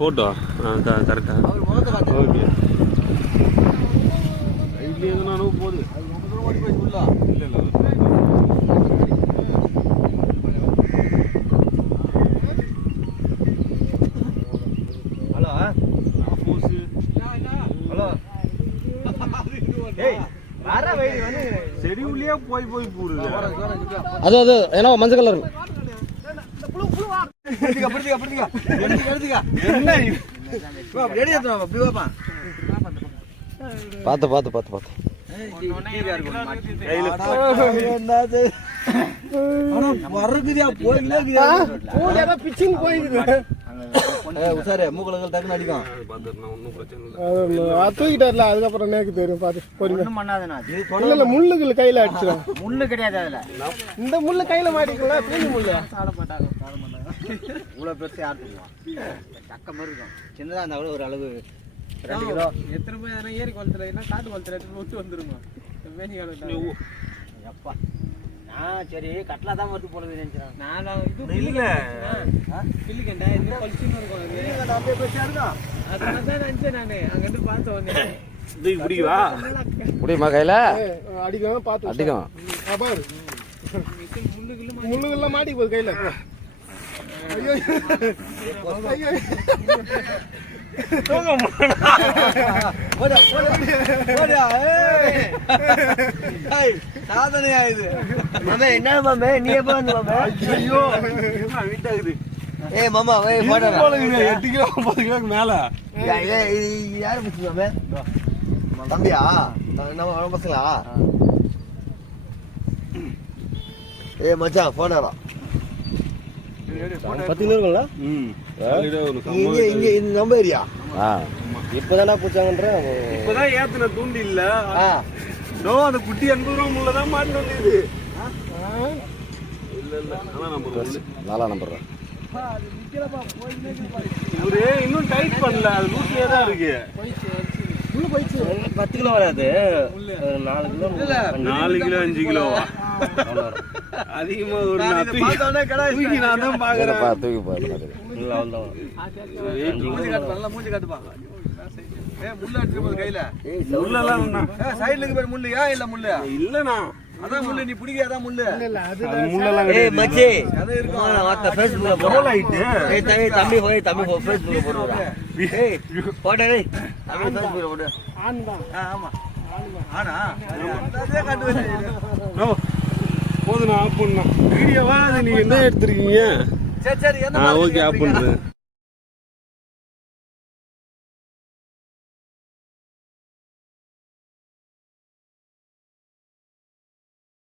Photo. கரெக்டா அவர் முகத்தை காட்டு ஓகே ரைட்ல எங்கனாலும் போகுது. இல்ல இல்ல ஹலோ? ஹலோ. செடி உள்ளே போய் போய் போடுது. அது அது ஏன்னா மஞ்சள் கலர். பிடிச்சிக்க பிடிச்சிக்க பிடிச்சிக்க என்ன வா ரெடி ஏத்துறா அப்படி வாப்பா. பார்த்து பார்த்து பார்த்து பார்த்து. தூக்கிட்டார்ல அதுக்கப்புறம் நேக்கு தெரியும் பாத்து பொறுமை. ஒண்ணும் பண்ணாதண்ணா இது இல்ல தொடர்ந்து இல்ல முள்ளுகள் கையில அடிச்சிடும் முள்ளு கிடையாது அதுல. இந்த முள்ளு கையில மாட்டிக்கலாம் தூங்கி முள்ளு. இவ்வளவு பெருசு யார் தூங்குவான் சக்க மாதிரி இருக்கும். சின்னதா இருந்தா கூட ஒரு அளவு ரெண்டு கிலோ. எத்தனை போய் எதனா ஏரி குளத்துல என்ன காட்டு குளத்துல எடுத்து விட்டு வந்துருமா? மேனி எப்பா. நான் சரி கட்லா தான் வந்து போனது நினைச்சேன் நான் இது இல்ல. பில்லிக்கண்டா இது பளிச்சுன்னு இருக்கும் அது. அப்படியே போய் இருக்கும் அதனால தான் நினைச்சேன் நானு. அங்கிட்டு பார்த்த இது பிடிக்குவா முடியுமா கையில? அடிக்காம பார்த்து அடிக்கும். முள்ளுகள்லாம் மாட்டி போகுது கையில. சாதனையா இது என்ன மாமே நீ எப்போ வந்து மாமே ஐயோ வீட்டாகுது ஏய் மாமா ஏய் போடா எட்டு கிலோ ஒன்பது கிலோக்கு மேல யாரு பிடிச்சி மாமே தம்பியா நம்ம நம்ம பசங்களா ஏய் மச்சான் போனாரா பத்து கிலோ இருக்கும்ல ம் இங்க இங்க இந்த நம்ம ஏரியா. ஆ. இப்பதானே பூச்சாங்கன்ற? இப்பதான் ஏத்துன தூண்டி இல்ல. ஆ. நோ அந்த குட்டி எண்பது ரூபா முள்ளதான் மாட்டி வந்தது இல்ல இல்ல. ஆனா நம்ம முள்ளு. நாலா நம்பர் இவரு இன்னும் டைட் பண்ணல. அது லூஸ்லயே தான் இருக்கு. பத்து கிலோ வராது. நாலு கிலோ நாலு கிலோ. அஞ்சு கிலோ அதிகமா ஒரு நான் தான் பாக்குறேன் தூக்கி மூஞ்சி காட்டு நல்லா மூஞ்சி காட்டுப்பா. ஏய் முள்ளு அடிச்சு போது கையில. முள்ளெல்லாம் சைடுல இருக்கு பாரு முள்ளு ஏன் இல்ல முள்ளு இல்லண்ணா. அதான் முள்ளு நீ பிடிக்க அதான் முள்ளு. அது முள்ளெல்லாம் ஏய் மச்சி. அது இருக்கும். மத்த ஃபேஸ்புக்ல ஆயிட்டு ஏய் தம்பி தம்பி போய் தம்பி போ ஃபேஸ்புக்ல போடுறா ஏய் போடா டேய் தம்பி ஃபேஸ்புக்ல போடு. ஆ, ஆமா. ஆனா அதே ஓ போதும் நான் ஆஃப் பண்ணா வீடியோவா? நீங்க என்ன எடுத்திருக்கீங்க? சரி சரி ஓகே ஆஃப்? பண்றேன்